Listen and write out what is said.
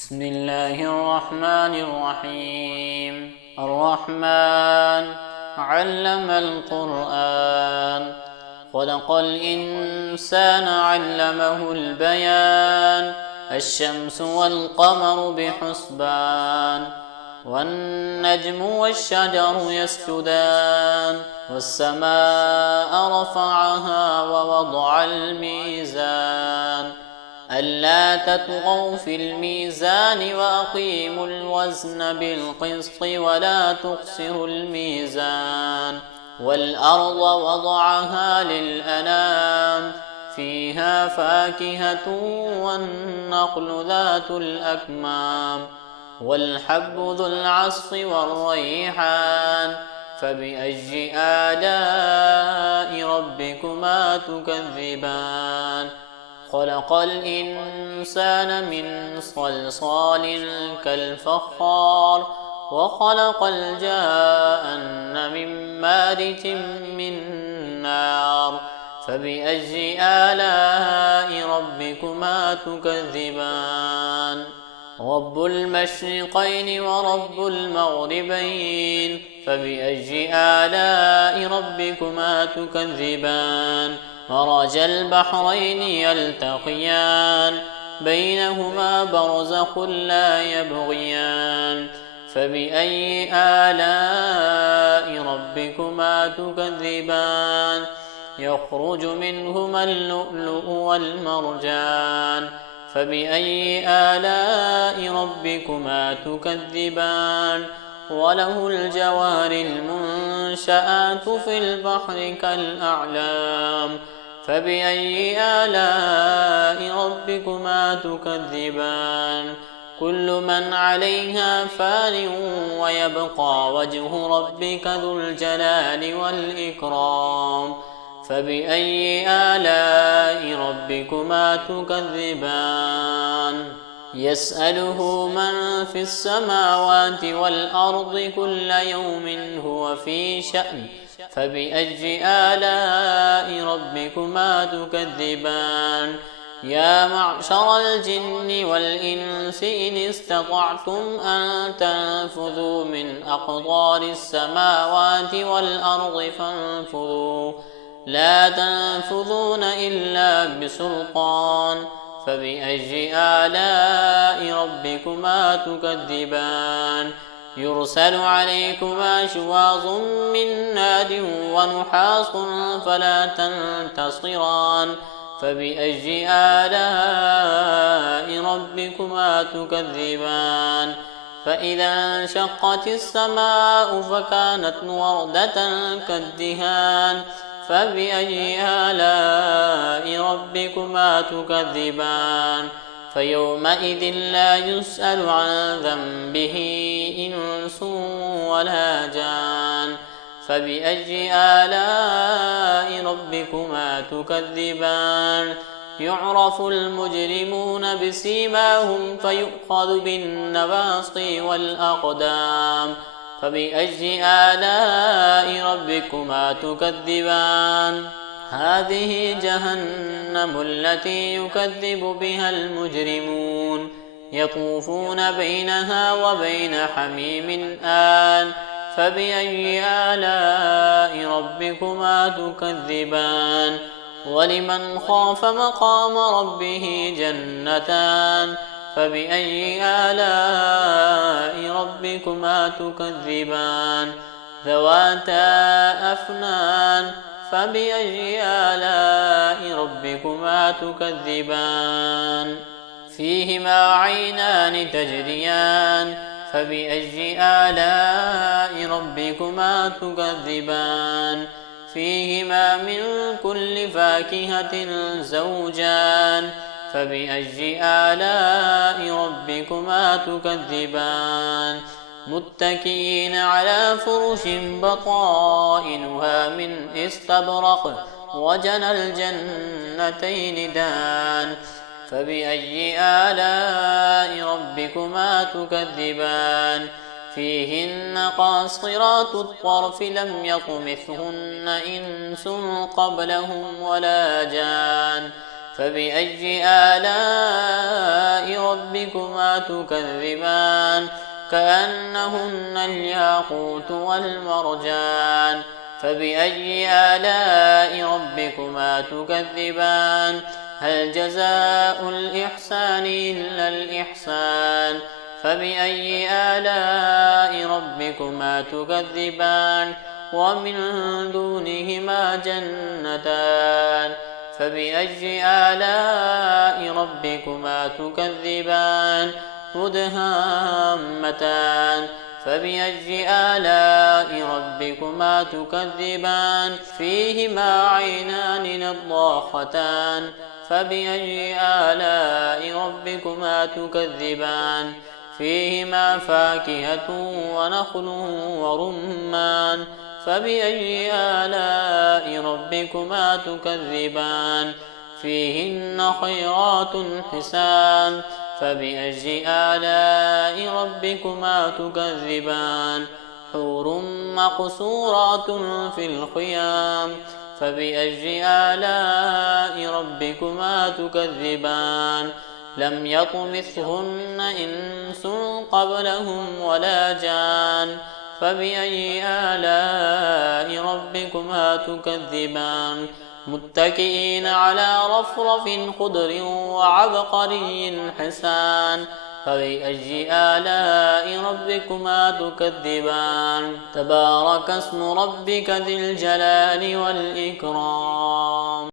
بسم الله الرحمن الرحيم. الرحمن علم القرآن، خلق الإنسان علمه البيان. الشمس والقمر بحسبان، والنجم والشجر يسجدان. والسماء رفعها ووضع الميزان، ألا تطغوا في الميزان وأقيموا الوزن بالقسط ولا تخسروا الميزان. والأرض وضعها للأنام، فيها فاكهة والنخل ذات الأكمام، والحب ذو العصف والريحان. فبأي آلاء ربكما تكذبان؟ خلق الإنسان من صلصال كالفخار، وخلق الجان من مارج من نار. فبأي آلاء ربكما تكذبان؟ رب المشرقين ورب المغربين، فبأي آلاء ربكما تكذبان؟ مرج البحرين يلتقيان، بينهما برزخ لا يبغيان. فبأي آلاء ربكما تكذبان؟ يخرج منهما اللؤلؤ والمرجان. فبأي آلاء ربكما تكذبان؟ وله الجوار المنشآت في البحر كالأعلام. فبأي آلاء ربكما تكذبان؟ كل من عليها فان، ويبقى وجه ربك ذو الجلال والإكرام. فبأي آلاء ربكما تكذبان؟ يسأله من في السماوات والأرض كل يوم هو في شأن. فبأي آلاء ربكما تكذبان؟ يا معشر الجن والإنس إن استطعتم أن تنفذوا من أقطار السماوات والأرض فانفذوا، لا تنفذون إلا بسلطان. فبأي آلاء ربكما تكذبان؟ يرسل عليكما شواظ من نار ونحاس فلا تنتصران. فبأي آلاء ربكما تكذبان؟ فإذا انشقت السماء فكانت وردة كالدهان. فبأي آلاء ربكما تكذبان؟ فيومئذ لا يسأل عن ذنبه إنس ولا جان. فبأي آلاء ربكما تكذبان؟ يعرف المجرمون بسيماهم فيؤخذ بالنواصي والأقدام. فبأي آلاء ربكما تكذبان؟ هذه جهنم التي يكذب بها المجرمون، يطوفون بينها وبين حميم آن. فبأي آلاء ربكما تكذبان؟ ولمن خاف مقام ربه جنتان. فبأي آلاء ربكما تكذبان؟ ذواتا أفنان. فبأي آلاء ربكما تكذبان؟ فيهما عينان تجريان. فبأي آلاء ربكما تكذبان؟ فيهما من كل فاكهة زوجان. فبأي آلاء ربكما تكذبان؟ متكئين على فرش بطائنها من استبرق، وجنى الجنتين دان. فبأي آلاء ربكما تكذبان؟ فيهن قاصرات الطرف لم يطمثهن إنس قبلهم ولا جان. فبأي آلاء ربكما تكذبان كأنهن الياقوت والمرجان فبأي آلاء ربكما تكذبان هل جزاء الإحسان إلا الإحسان فبأي آلاء ربكما تكذبان ومن دونهما جنتان فبأي آلاء ربكما تكذبان مدهامتان فبأي آلاء ربكما تكذبان فيهما عينان نضاختان فبأي آلاء ربكما تكذبان فيهما فاكهة ونخل ورمان فبأي آلاء ربكما تكذبان فيهن خيرات حسان فبأي آلاء ربكما تكذبان حور مقصورات في الخيام فبأي آلاء ربكما تكذبان لم يطمثهن إنس قبلهم ولا جان فبأي آلاء ربكما تكذبان متكئين على رفرف خضر وعبقري حسان فبأي آلاء ربكما تكذبان تبارك اسم ربك ذي الجلال والإكرام